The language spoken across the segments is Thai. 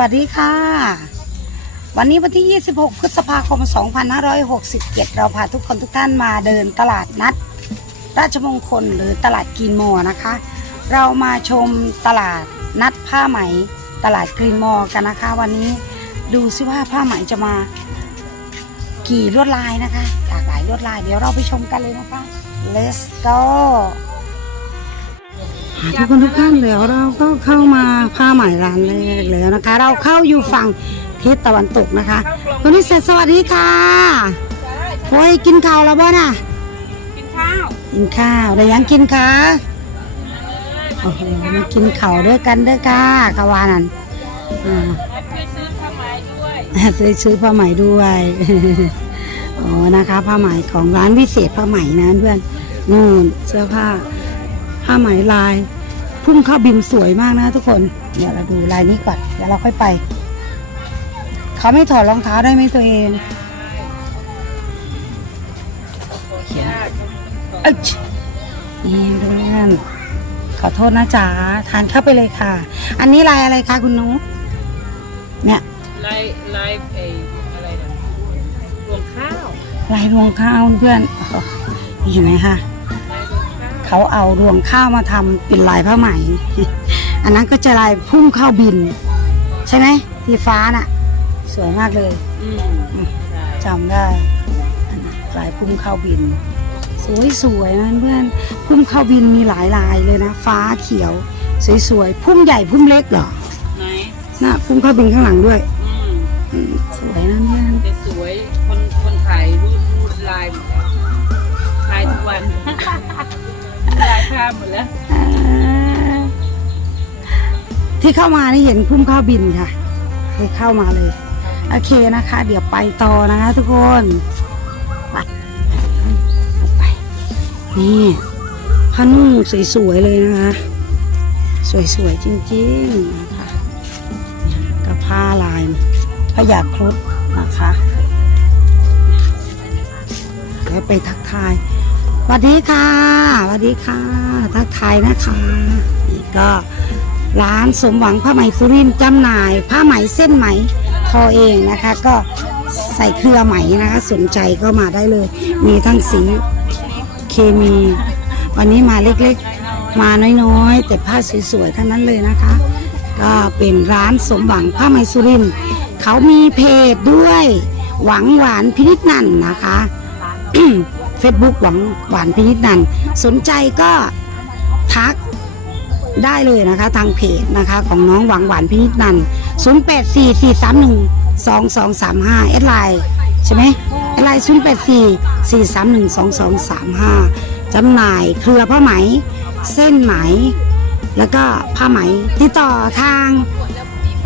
วัสดีค่ะ วันนี้วันที่ 26 พฤษภาคม 2567 เราพาทุกคนทุกท่านมาเดินตลาดนัด ราชมงคลหรือตลาดกรีนมอนะคะ เรามาชมตลาดนัดผ้าไหมตลาดกรีนมอกันนะคะ วันนี้ดูซิว่าผ้าไหมจะมากี่ลวดลายนะคะ หลากหลายลวดลายเดี๋ยวเราไปชมกันเลยนะคะ let's go ทุกคนทุกท่านเดี๋ยวเราก็เข้ามาผ้าไหมร้านแรกแล้วนะคะ เราเข้าอยู่ฝั่งทิศตะวันตกนะคะคนที่เสร็จสวัสดีค่ะโอ้ยกินข้าวแล้วบ่น่ะกินข้าวกินข้าวได้ยังกินคะโอ้โหมากินข้าวด้วยกันเด้อค่ะกาวานันอ่าและเพื่อซื้อผ้าไหมด้วยซื้อซื้อผ้าไหมด้วยโอ้นะคะผ้าไหมของร้านวิเศษผ้าไหมนะเพื่อนนู่นเสื้อผ้าผ้าไหมลาย พุ่งเข้าบินสวยมากนะทุกคน เดี๋ยวเราดูลายนี้ก่อน เดี๋ยวเราค่อยไป เขาไม่ถอดรองเท้าได้ไหมตัวเองเอ้ยนี่เพื่อนขอโทษนะจ๊ะทานเข้าไปเลยค่ะ อันนี้ลายอะไรคะคุณนุ๊กเนี่ยลายลายเออะไรนะรวงข้าวลายรวงข้าวเพื่อนโอ้โหนี่เห็นไหมคะ เขาเอารวงข้าวมาทำเป็นลายผ้าไหม อันนั้นก็จะลายพุ่งเข้าบิน ใช่ไหมสีฟ้าน่ะ สวยมากเลยอืมใช่จำได้อันนั้นลายพุ่งเข้าบิน สวยสวยๆนะเพื่อนพุ่มเข้าบินมีหลายลายเลยนะ ฟ้าเขียว สวยๆพุ่มใหญ่พุ่มเล็กเหรอไหนน่ะพุ่มเข้าบินข้างหลังด้วยอืมอืมสวยนะเพื่อนแต่สวยคน ลายภาหมดแล้วอ่าที่เข้ามานี่เห็นพุ่มข้าวบินค่ะเลยเข้ามาเลย โอเคนะคะ เดี๋ยวไปต่อนะคะทุกคนไปไปนี่ผ้านุ่งสวยๆเลยนะคะ สวยๆจริงๆนะคะกับผ้าลายพยาครุฑนะคะเดี๋ยวไปทักทาย สวัสดีค่ะสวัสดีค่ะทักทายนะคะนี่ก็ร้านสมหวังผ้าไหมสุรินจำหน่าย ผ้าไหมเส้นไหมทอเองนะคะ ก็ใส่เครือไหมนะคะ สนใจก็มาได้เลย มีทั้งสีเคมี วันนี้มาเล็กๆ มาน้อยๆ แต่ผ้าสวยๆทั้งนั้นเลยนะคะ ก็เป็นร้านสมหวังผ้าไหมสุรินเขามีเพจด้วย หวังหวานพินิจนันนะคะ เฟซบุ๊กหวังหวานพินิจนันสนใจก็ทักได้เลยนะคะทางเพจนะคะของน้องหวังหวานพินิจนันท์0 8 4 4 3 1 2 2 3 5แอดไลน์ใช่ไหมแอดไลน์0 8 4 4 3 1 2 2 3 5จำหน่ายเครือผ้าไหม เส้นไหม แล้วก็ผ้าไหมติดต่อทาง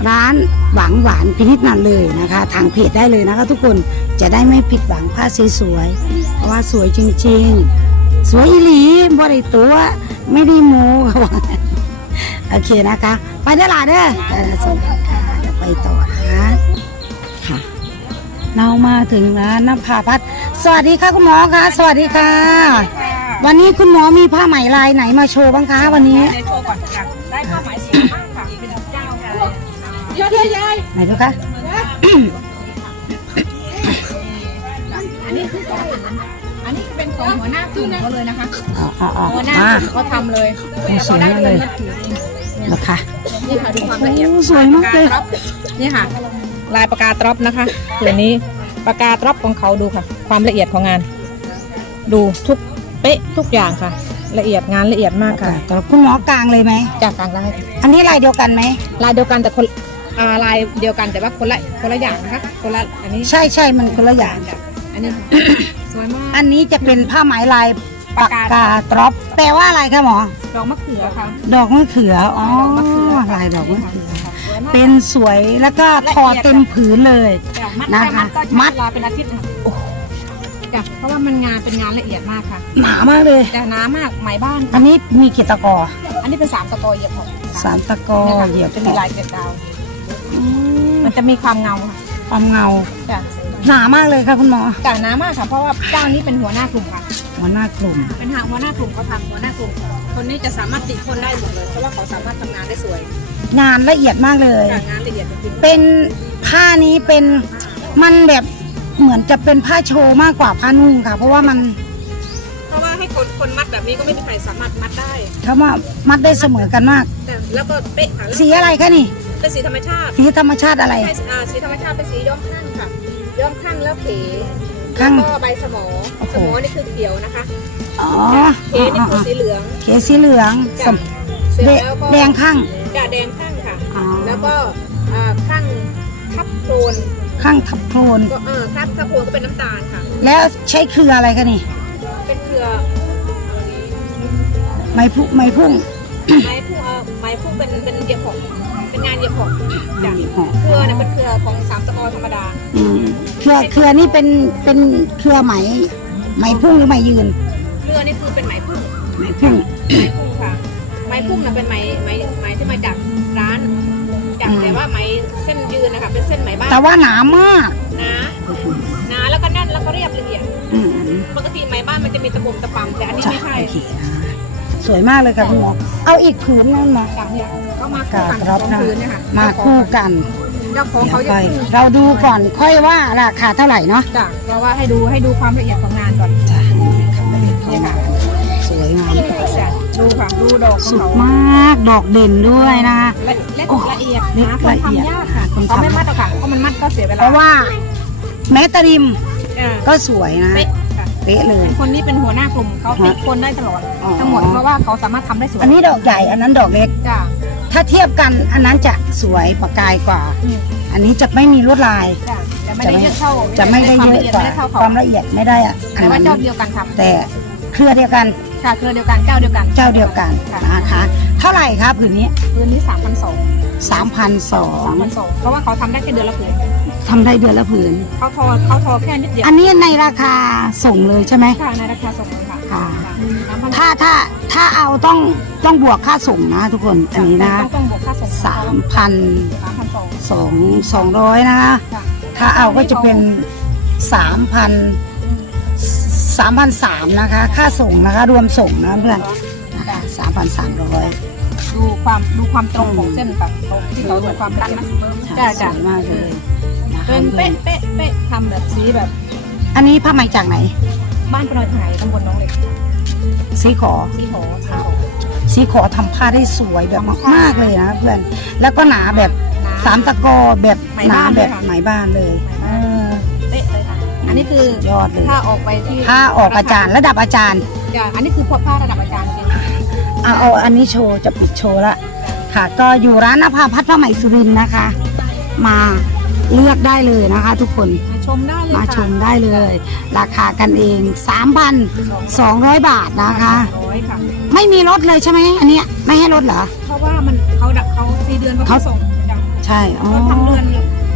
ร้านหวังหวานพินิจนันเลยนะคะ ทางเพจได้เลยนะคะทุกคนจะได้ไม่ผิดหวังผ้าสวยๆ ว่าสวยจริงๆ สวยอีหลีบ่ได้ตัวไม่ได้โม้ค่ะว่าโอเคนะคะ ไปได้ล่ะเด้อสวัสดีค่ะไปต่อนะค่ะ เรามาถึงร้านนภาพัฒน์สวัสดีค่ะคุณหมอคะสวัสดีค่ะ วันนี้คุณหมอมีผ้าไหมลายไหนมาโชว์บ้างคะวันนี้ได้โชว์ก่อนค่ะได้ผ้าไหมสีมากค่ะเป็นเจ้าค่ะเยอะๆยายไหนดูคะอันนี้คือ อันนี้เป็นของหัวหน้ากลุ่มเขาเลยนะคะอ๋ออ๋ออ๋อหัวหน้าอ่ากลุ่มเขาทำเลยโอ้สวยมากเลยนะคะนี่ค่ะดูความละเอียดโอ้สวยมากเลย นี่ค่ะ ลายปากกาตรอปนะคะตัวนี้ปากกาตรอปของเขาดูค่ะ ความละเอียดของงาน ดูทุกเป๊ะทุกอย่างค่ะ ละเอียดงานละเอียดมากค่ะแต่คุณหมอกลางเลยไหมจากกลางลายอันนี้ลายเดียวกันไหมลายเดียวกันแต่คนอ่าลายเดียวกันแต่ว่าคนละคนละอย่างนะคะคนละอันนี้ใช่ใช่มันคนละอย่างอันนี้ สวยมาก อันนี้จะเป็นผ้าไหมลายปากกาตรอปแปลว่าอะไรคะหมอ ดอกมะเขือค่ะ ดอกมะเขือ อ๋อดอกมะเขือลายดอกมะเขือสวยมากเป็นสวยแล้วก็ทอเต็มผืนเลยมัดนะคะมัดก็มัมัดดเวลาเป็นอาทิตย์ค่ะจ้ะเพราะว่ามันงานเป็นงานละเอียดมากค่ะ หนามากเลยแต่หน้ามากไหมบ้าน อันนี้มีกี่ตะกอ อันนี้เป็นสามตะกอเหยียบหมดสามตะกอเนี่ยค่ะเหยียบจะมีลายเกล็ดดาวอืมมันจะมีความเงาค่ะ ความเงาจ้ะ หนามากเลยค่ะคุณหมอจ้ะหน้ามากค่ะเพราะว่าเจ้านี้เป็นหัวหน้ากลุ่มค่ะ หัวหน้ากลุ่ม เป็นหาหัวหน้ากลุ่มเขาทำหัวหน้ากลุ่ม คนนี้จะสามารถติดคนได้หมดเลยเพราะว่าเขาสามารถทำงานได้สวยงานละเอียดมากเลยค่ะงานละเอียดจริงเป็นผ้านี้เป็นมันแบบเหมือนจะเป็นผ้าโชว์มากกว่าผ้านุ่งค่ะ เพราะว่ามันๆเพราะว่าให้คนคนมัดแบบนี้ก็ไม่มีใครสามารถมัดได้ เขาว่ามัดได้เสมอกันมาก แต่แล้วก็เป๊ะค่ะแล้วสีอะไรคะนี่ เป็นสีธรรมชาติ สีธรรมชาติอะไร ใช่อ่าสีธรรมชาติเป็นสีย้อมข้างค่ะ ย้อมข้างแล้วเขข้างแล้วก็ใบสมอโอ้โหสมอนี่คือเขียวนะคะอ๋อเขนี่คือสีเหลืองเขสีเหลืองสจ้ะมเสร็จแดแล้วก็แดงข้างจ้ะแดงข้างค่ะอ๋อแล้วก็อ่าข้างทับโคลนข้างทับโคลนก็เออทับทับโคลนก็เป็นน้ำตาลค่ะ แล้วใช้เครืออะไรคะนี่ เป็นเครือไม้พุ่งไม้พุ่งไม้พุ่งเออไม้พุ่งเป็นเป็นเหยียบหอก เป็นงานเหยียบหอกจ้ะเหยียบหอก เครือเนี่ยเป็นเครือของสามตะกอธรรมดา อืมเครือเครือนี่เป็นเป็นเครือไหมไหมพุ่งหรือไหมยืนเครือนี่คือเป็นไหมพุ่งไหมพุ่ง ไหมพุ่งค่ะ ไหมพุ่งน่ะเป็นไหมไหมไหมที่มาจากร้านจากอืม แต่ว่าไหมเส้นยืนนะคะเป็นเส้นไหมบ้านแต่ว่าหนามากหนาหนาแล้วก็แน่นแล้วก็เรียบละเอียดอืมปกติไหมบ้านมันจะมีตะปุ่มตะปำแต่อันนี้จ้ะไม่ใช่โอเคนะสวยมากเลยค่ะคุณหมอเอาอีกผืนนั่นมาค่ะเนี่ยก็ มาคู่กากันรอบสองนะคืนเนี่ยค่ะมาคู่กันเจ้าของเดี๋ยวเขาจะค่อยขึ้นเราดูก่อนค่อยว่าราคาเท่าไหร่เนาะจ้ะเพราะว่าให้ดูให้ดูความละเอียดของงานก่อนจ้ะเนี่ยค่ะสวยงามจ้ะดูค่ะดูดอกขอสุงดเขามากดอกเด่นด้วยนะละเล็กโอ้ละเอียดเล็กหาคนละเอียดทำยากค่ะคนทำเขาไม่มัดหรอกค่ะเพราะมันมัดก็เสียเวลาเพราะว่าแม้ตะริมเออก็สวยนะเป๊ะค่ะเป๊ะเลยคนนี้เป็นหัวหน้ากลุ่มเขาติดคนได้ตลอดอ๋อทั้งหมดเพราะว่าเขาสามารถทำได้สวยอันนี้ดอกใหญ่อันนั้นดอกเล็กจ้ะ ถ้าเทียบกันอันนั้นจะสวยประกายกว่าอืมอันนี้จะไม่มีลวดลาย จ้ะแต่ไม่ได้เยอะเท่าจะไม่ได้ควาเยละอะเอียดกว่าไม่ได้เท่าคเขาวามละเอียดไม่ได้อะอันแต่ว่านั้นเจ้าเดียวกันทำแต่เครือเดียวกันค่ะเครือเดียวกันเจ้าเดียวกัน เจ้าเดียวกันค่ะ นะคะเท่าไหร่ครับผืนนี้ พื้นนี้สามพันสองสามพันสอสางมพันสองเพราะว่าเขาทำได้แค่เดือนละผืนทำได้เดือนละผืน เขาทอเขาทอแค่นิดเดียวอันนี้ในราคาส่งเลยใช่ไหม ค่ะในราคาส่งเลย ค่ะค่ะสามพันถ้าถ้าถ้าเอาต้องต้องบวกค่าส่งนะทุกคนอันนี้นะต้องต้องบวกค่าส่งสามพันสามพันสองสองสองร้อยนะคะค่ะถ้าเอาก็จะเป็นสามพันสามพันสามนะคะ ค่าส่งนะคะรวมส่งนะเพื่อนนะคะสามพันสามร้อยดูความดูความตรงของเส้นแบบที่เขาดูความละเอียดจ้ะสจ้ะวยมากเลยนะคะเป็นเป๊ะเป๊ะเป๊ะทำแบบสีแบบ อันนี้ผ้าไหมจากไหน บ้านปนอยไทยตำบลน้องเล็กสีขอ สีหอสีหอสีขอทำผ้าได้สวยแบบมากๆเลยนะเพื่อนแล้วก็หนาแบบสามตะกอแบบหนาแบบไหมบ้านเลยเออเป๊ะเลยค่ะอันนี้คือยอดเลย ถ้าออกไปที่ผ้าออกอาจารย์ระดับอาจารย์จ้ะอันนี้คือพวกผ้าระดับอาจารย์จริงเอาเอาอันนี้โชว์จะปิดโชว์ละค่ะ ก็อยู่ร้านนภาพัฒน์ผ้าไหมสุรินทร์นะคะ มาเลือกได้เลยนะคะ ทุกคนมา ชมได้เลยมาค่ะชมได้เลย ราคากันเอง 3,200 บาทนะคะ ร้อยค่ะ ไม่มีลดเลยใช่ไหมอันเนี้ยไม่ให้ลดเหรอ เพราะว่ามันเขาดักเขาสี่เดือนเขาเขาส่งจ้ะใช่อ๋อ เขาทำเดือน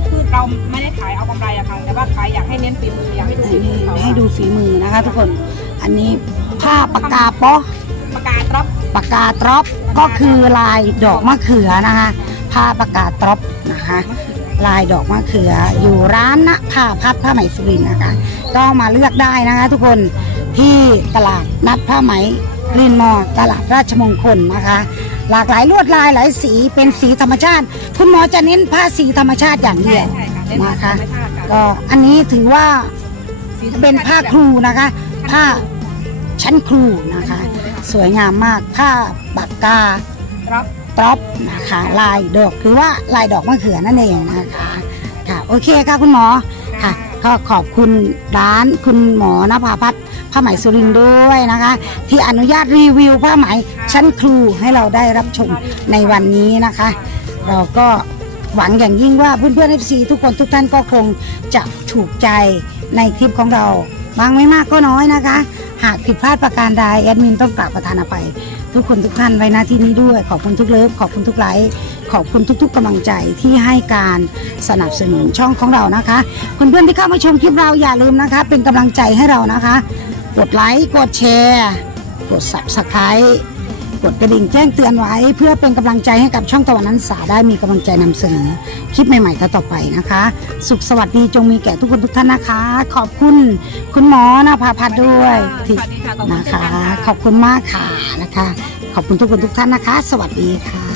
คือเราไม่ได้ขายเอากำไรอะค่ะแต่ว่าขายอยากให้เน้นฝีมืออยากให้ดูฝีมือเขาให้ดูฝีมือนะคะทุกคน อันนี้ผ้าปากกาป๊อปากกาตรับปากกาตรอปก็คือลายดอกมะเขือนะคะ ผ้าปากกาตรอปนะคะ ลายดอกมะเขือ อยู่ร้านนะผ้าพัดผ้าไหมสุรินนะคะ ก็มาเลือกได้นะคะ ทุกคนที่ตลาดนัดผ้าไหมรินมอตลาดราชมงคลนะคะ หลากหลายลวดลายหลายสีเป็นสีธรรมชาติ คุณหมอจะเน้นผ้าสีธรรมชาติอย่างเดียวนะคะ ก็อันนี้ถือว่าเป็นผ้าครูนะคะ ผ้าชั้นครูนะคะ สวยงามมากผ้าปากการับ ตรอปนะคะลายดอกหรือว่าลายดอกมะเขือนั่นเองนะคะค่ะโอเคค่ะคุณหมอค่ะก็ขอบคุณร้านคุณหมอนภาพัฒน์ผ้าไหมสุรินด้วยนะคะ ที่อนุญาตรีวิวผ้าไหมชั้นครูให้เราได้รับชมในวันนี้นะคะ เราก็หวังอย่างยิ่งว่าเพื่อนๆ FC ทุกคนทุกท่านก็คงจะถูกใจในคลิปของเรา บางไม่มากก็น้อยนะคะ หากผิดพลาดประการใดแอดมินต้องกราบประธานอภัยทุกคนทุกท่านไว้หน้าที่นี้ด้วย ขอบคุณทุกเลิฟขอบคุณทุกไลค์ขอบคุณทุก ๆกำลังใจที่ให้การสนับสนุนช่องของเรานะคะเพื่อนๆที่เข้ามาชมคลิปเราอย่าลืมนะคะ เป็นกำลังใจให้เรานะคะ กดไลค์กดแชร์ กด subscribe กดกระดิ่งแจ้งเตือนไว้ เพื่อเป็นกำลังใจให้กับช่องตะวันนั้นสาได้มีกำลังใจนำเสนอคลิปใหม่ๆต่อๆไปนะคะ สุขสวัสดีจงมีแก่ทุกคนทุกท่านนะคะ ขอบคุณคุณหมอนภาพัฒน์ด้วยที่สวัสดีค่ะขอบคุณนะเช่นคะกันค่ะขอบคุณมากค่ะนะคะ ขอบคุณทุกคนทุกท่านนะคะ สวัสดีค่ะ